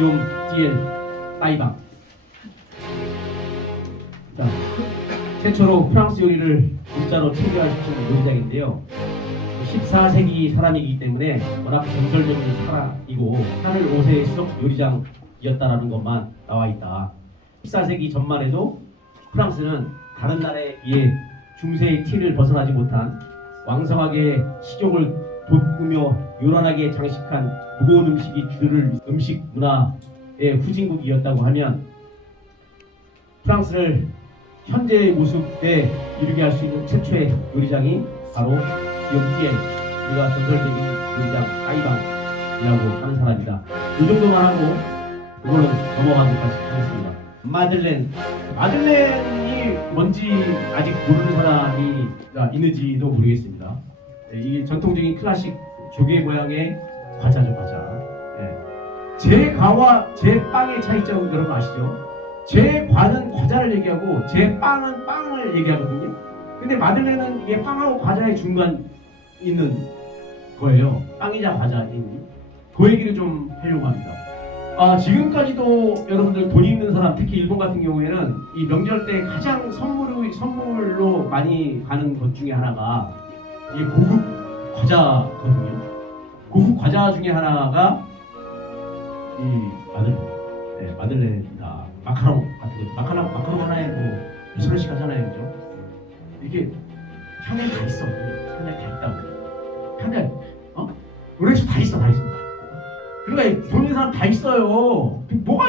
기욤 띠엘 따이방. 자, 최초로 프랑스 요리를 문자로 체계화시킨 요리장인데요. 14세기 사람이기 때문에 워낙 전설적인 사람이고 하늘 5세 수석 요리장이었다라는 것만 나와 있다. 14세기 전만 해도 프랑스는 다른 나라에 비해 중세의 티를 벗어나지 못한 왕성하게 식욕을 돋구며 요란하게 장식한 무거운 음식이 주를 음식 문화의 후진국이었다고 하면 프랑스를 현재의 모습에 이르게 할 수 있는 최초의 요리장이 바로 기욤띠엘 우리가 전설적인 요리장 아이방이라고 하는 사람이다. 이 정도만 하고 이거는 넘어가도록 하겠습니다. 마들렌 마들렌이 뭔지 아직 모르는 사람이 있는지도 모르겠습니다. 네, 이게 전통적인 클래식 조개 모양의 과자죠 과자. 네. 제 과와 제 빵의 차이점 여러분 아시죠? 제 과는 과자를 얘기하고 제 빵은 빵을 얘기하거든요. 근데 마들렌은 이게 빵하고 과자의 중간 있는 거예요. 빵이자 과자인 그 얘기를 좀 하려고 합니다. 아, 지금까지도 여러분들 돈 있는 사람, 특히 일본 같은 경우에는 이 명절 때 가장 선물로, 선물로 많이 가는 것 중에 하나가 이 고급 과자거든요. 고급 과자 중에 하나가 이 마들렌, 네, 마들렌이다. 마카롱 같은 거, 마카롱, 마카롱 하나에 뭐 몇천 원씩 하잖아요, 그죠? 이게 향이 다 있어. 향이 다 있다고. 향이, 어? 노래집 다 있어, 다 있어. 그러니까 돈 있는 사람 다 있어요. 뭐가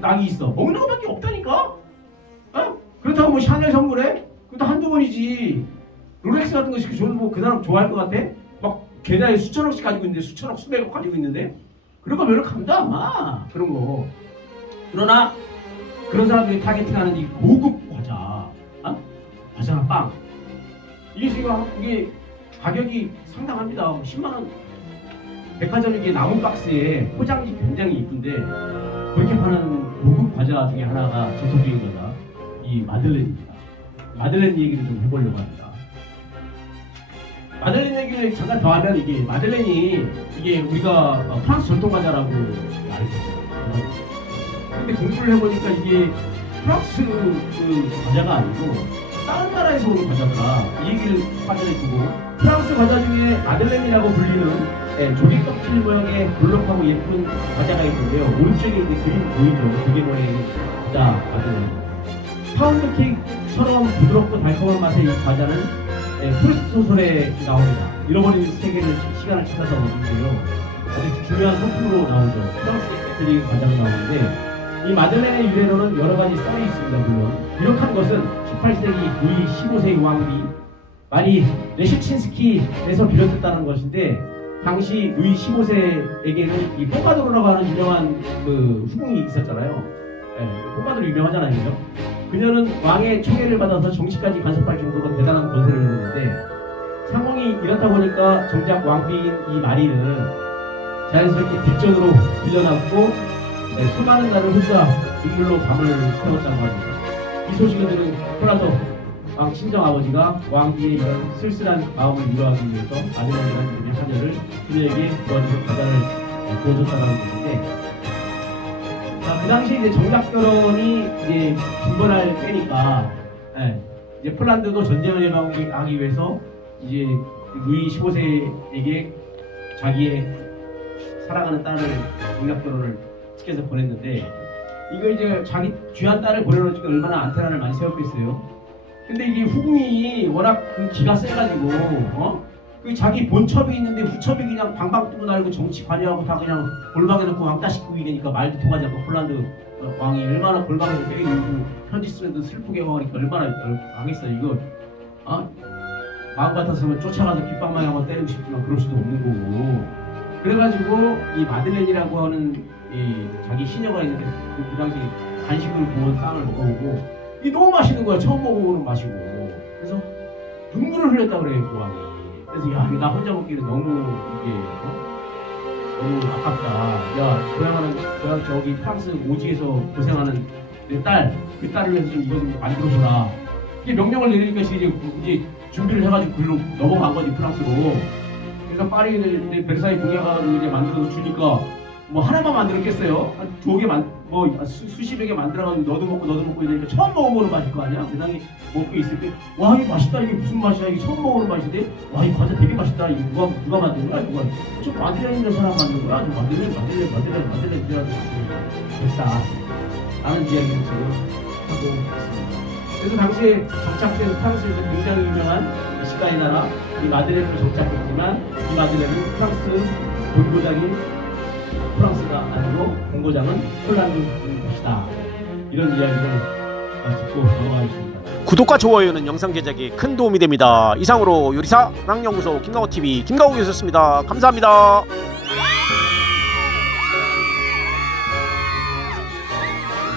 낙이 있어? 먹는 것밖에 없다니까. 어? 그렇다고 뭐 샤넬 선물해? 그것도 한두 번이지. 롤렉스 같은 거 시켜 줘도 뭐그 사람 좋아할 것 같아? 막 계좌에 수천억씩 가지고 있는데 수천억 수백억 가지고 있는데 그런 거 별로 간다 아마 그런 거. 그러나 그런 사람들이 타겟팅하는 이 고급 과자, 어? 과자나 빵 이게 지금 이게 가격이 상당합니다. 10만 원 백화점 이게 나무 박스에 포장지 굉장히 이쁜데 그렇게 파는 고급 과자 중에 하나가 전통적인 거다. 이 마들렌입니다. 마들렌 얘기를 좀 해보려고 합니다. 마들렌 얘기를 잠깐 더 하면 이게 마들렌이 이게 우리가 어, 프랑스 전통 과자라고 알고 있어요. 근데 공부를 해보니까 이게 프랑스 그 과자가 아니고 다른 나라에서 오는 과자더라. 이 얘기를 화제를 두고 프랑스 과자 중에 마들렌이라고 불리는 예, 조개 껍질 모양의 볼록하고 예쁜 과자가 있는데요. 오른쪽에 이제 그림 보이죠? 조개 모양의 과자 마들렌. 파운드 케이크처럼 부드럽고 달콤한 맛의 이 과자는 예, 프루스 소설에 나옵니다. 잃어버린 세계를 시간을 찾아서 있고요. 아주 중요한 소품으로 나오죠. 프랑스의 배터리 과자가 나오는데 이 마들렌의 유래로는 여러 가지 썰이 있습니다. 물론 유력한 것은 18세기 루이 15세의 왕비 마리 레슈친스키에서 비롯됐다는 것인데 당시 루이 15세에게는 이 포카도로라고 하는 유명한 그 후궁이 있었잖아요. 예, 포카도로 유명하잖아요, 그죠? 그녀는 왕의 초계를 받아서 정치까지 간섭할 정도로 대단한 권세를 누렸는데 상황이 이렇다 보니까 정작 왕비인 이 마리는 자연스럽게 뒷전으로 빌려났고 네, 수많은 날을 혼자 눈물로 밤을 새웠다고 합니다. 이 소식을 들은 콜라도 왕 친정 아버지가 왕비의 이런 쓸쓸한 마음을 위로하기 위해서 아들이라는 이름의 하녀를 그녀에게 네, 구워줬다는 것인데 자, 그 당시에 이제 정작 결혼이 이제 빈번할 때니까 예, 이제 폴란드도 전쟁을 예방하기 위해서 이제 루이 15세에게 자기의 사랑하는 딸을 정작 결혼을 시켜서 보냈는데 이거 이제 자기 귀한 딸을 보내놓으니까 얼마나 안테나를 많이 세웠겠어요. 근데 이게 후궁이 워낙 그 기가 세가지고 어? 그 자기 본첩이 있는데 후첩이 그냥 방방 뜨고 날고 정치 관여하고 다 그냥 골방에 넣고 왕따 시키고 이러니까 말도 통하지 않고 폴란드 어, 왕이 얼마나 골방에서 빼기 놀고 편지 쓰는데 슬프게 하니까 얼마나 망했어 이거 어? 마음 같았으면 쫓아가서 귓방망이 한번 때리고 싶지만 그럴 수도 없는 거고. 그래가지고 이 마들렌이라고 하는 이 자기 시녀가 있는데 그, 그 당시 간식으로 구운 빵을 먹어보고 이 너무 맛있는 거야. 처음 먹어보는 맛이고. 그래서 눈물을 흘렸다 그래요 그 왕이 그래서 야 나 혼자 먹기는 너무 이게 어? 너무 아깝다 야 고향하는 고향 저기 프랑스 오지에서 고생하는 내 딸 그 딸을 위해서 좀 이거 좀 만들어줘라 이게 명령을 내리니까 이제 이제 준비를 해가지고 글로 넘어간 거지 프랑스로 그래서 이제 베르사유 궁에 가가지고 이제 만들어서 주니까 뭐 하나만 만들었겠어요? 한 두어 개 만, 뭐 수, 수십여 개 만들어가지고 너도 먹고 너도 먹고 이러니까 처음 먹어보는 맛일 거 아니야? 세상에 먹고 있을 때, 와 이게 맛있다 이게 무슨 맛이야? 이게 처음 먹어보는 맛인데, 와 이 과자 되게 맛있다. 이거 누가 누가 만든 거야? 누가? 저 마들렌 있는 사람 만든 거야? 저 마들렌 마들렌 마들렌 마들렌 이라고 됐다. 라는 이야기를 지금 하고 있습니다. 그래서 당시에 정착된 프랑스에서 굉장히 유명한 시가의 나라 이 마들렌으로 정착했지만 이 마들렌은 프랑스 본고장이 프랑스가 아니고 본고장은 폴란드인 것이다. 이런 이야기를 어, 짚고 넘어가겠습니다. 구독과 좋아요는 영상 제작에 큰 도움이 됩니다. 이상으로 요리사 랑연구소 김강호 TV 김강호였습니다. 감사합니다.